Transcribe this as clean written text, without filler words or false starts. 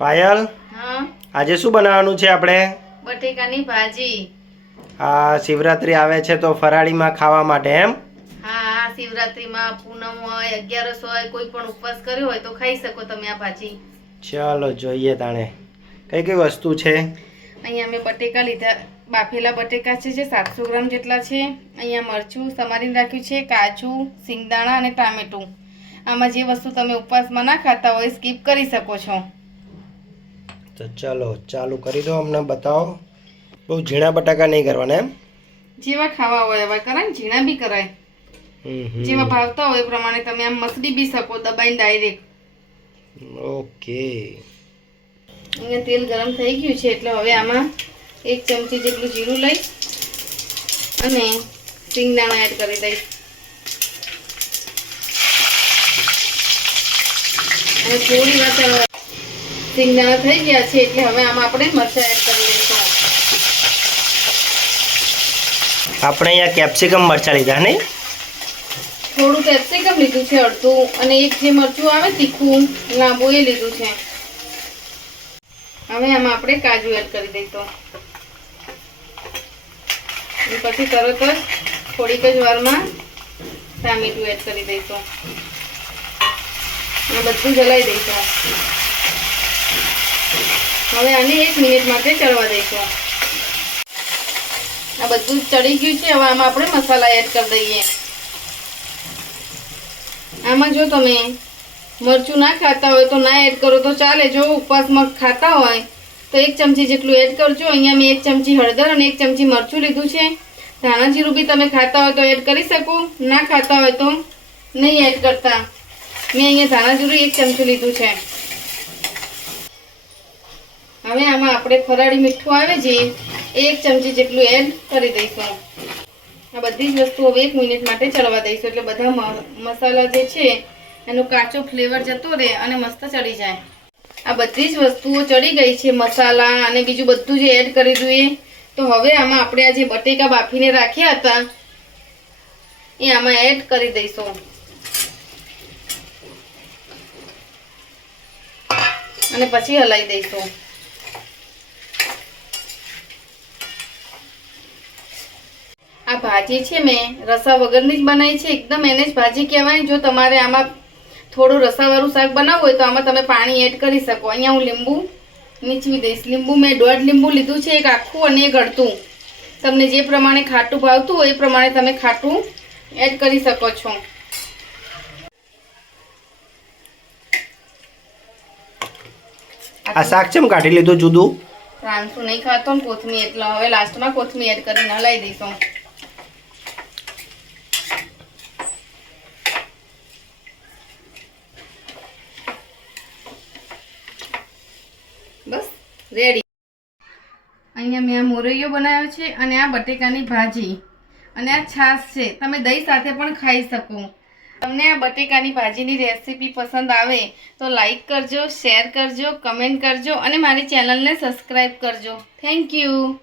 પાયલ, हाँ આજે શું બનાવવાનું છે આપણે? बटेकानी भाजी। આ શિવરાત્રી આવે છે તો ફરાળીમાં ખાવા માટે એમ? हाँ शिवरात्रि में पूनम होय 11 होय कोई पण उपवास कर्यो होय तो खाई सको तमे आ भाजी। ચાલો જોઈએ તાણે કઈ કઈ વસ્તુ છે. અહીંયા મેં બટેકા લીધા, બાફેલા બટેકા છે જે 700 ગ્રામ જેટલા છે। અહીંયા મરચું સમારીને રાખ્યું છે, કાજુ, સિંગદાણા અને ટામેટું। આમાં જે વસ્તુ તમે ઉપવાસમાં ના ખાતા હોય સ્કીપ કરી શકો છો। તો ચાલો ચાલુ કરી દો, અમને બતાવો। બહુ ઝીણા બટાકા નહીં કરવાના એમ? જેવા ખાવા હોય એવા કરાય, ઝીણા બી કરાય, જેવા ભાવતા હોય એ પ્રમાણે તમે આમ મસળી બી શકો દબાઈને ડાયરેક્ટ। ઓકે, અહીંયા તેલ ગરમ થઈ ગયું છે એટલે હવે આમાં 1 ચમચી જેટલું જીરું લઈ અને સિંગદાણા એડ કરી દઈશ અને થોડી વાર સિંગદાણા થઈ ગયા છે એટલે હવે આમાં આપણે મરચાં એડ કરી દઈશું। આપણે અહીંયા કેપ્સિકમ મરચાં લીધા નહીં? થોડું કેપ્સિકમ લીધું છે અડધું, અને એક જે મરચું આવે તીખું લાંબુ એ લીધું છે। હવે આમાં આપણે કાજુ એડ કરી દઈશું પછી તરત જ થોડીક જ વારમાં ટામેટું એડ કરી દઈશું અને બધું જલાઈ દઈશું। હવે આને 1 મિનિટ માટે ચડવા દઈશું। આ બધું ચડી ગયું છે, હવે આમાં આપણે મસાલા એડ કરી દઈએ। આમાં જો તમે મરચું ના ખાતા હોય તો ના એડ કરો તો ચાલે, જો ઉપવાસમાં ખાતા હોય તો 1 ચમચી જેટલું એડ કરજો। અહીંયા મેં 1 ચમચી હળદર અને 1 ચમચી મરચું લીધું છે। ધાણા જીરું બી તમે ખાતા હોય તો એડ કરી શકો, ના ખાતા હોય તો નહીં એડ કરતા। મેં અહીંયા ધાણા જીરું 1 ચમચી લીધું છે। હવે આમાં આપણે ફરાળી મીઠું આવે છે 1 ચમચી જેટલું એડ કરી દઈશું। આ બધી જ વસ્તુ હવે 1 મિનિટ માટે ચડવા દઈશું એટલે બધા મસાલા જે છે એનો કાચો ફ્લેવર જતો રહે અને મસ્ત ચડી જાય। આ બધી જ વસ્તુઓ ચડી ગઈ છે, મસાલા અને બીજું બધું જે એડ કરી દઈએ। તો હવે આમાં આપણે આ જે બટેકા બાફીને રાખ્યા હતા એ આમાં એડ કરી દઈશું અને પછી હલાવી દઈશું। આ ભાજી છે મેં રસા વગરની જ બનાવી છે, એકદમ એને જ ભાજી કહેવાય। જો તમારે આમાં થોડું રસાવાળું શાક બનાવવું હોય તો આમાં તમે પાણી એડ કરી શકો। અહીંયા હું લીંબુ નીચવી દઈશ। લીંબુ મેં 1.5 લીંબુ લીધું છે, એક આખું અને એક અડધું। તમને જે પ્રમાણે ખાટું ભાવતું હોય એ પ્રમાણે તમે ખાટું એડ કરી શકો છો। આ શાક ચમ કાઢી લીધું જુદું? રાંધશું નહીં ખાતો ને કોથમીર, એટલે હવે લાસ્ટમાં કોથમીર એડ કરીને હલાવી દઈશું। બસ રેડી। અહીંયા મેં આ મોરૈયો બનાવ્યો છે અને આ બટેકાની ભાજી અને આ છાશ છે, તમે દહીં સાથે પણ ખાઈ શકો। તમને આ બટેકાની ભાજીની રેસીપી પસંદ આવે તો લાઈક કરજો, શેર કરજો, કમેન્ટ કરજો અને મારી ચેનલને સબસ્ક્રાઈબ કરજો। Thank you.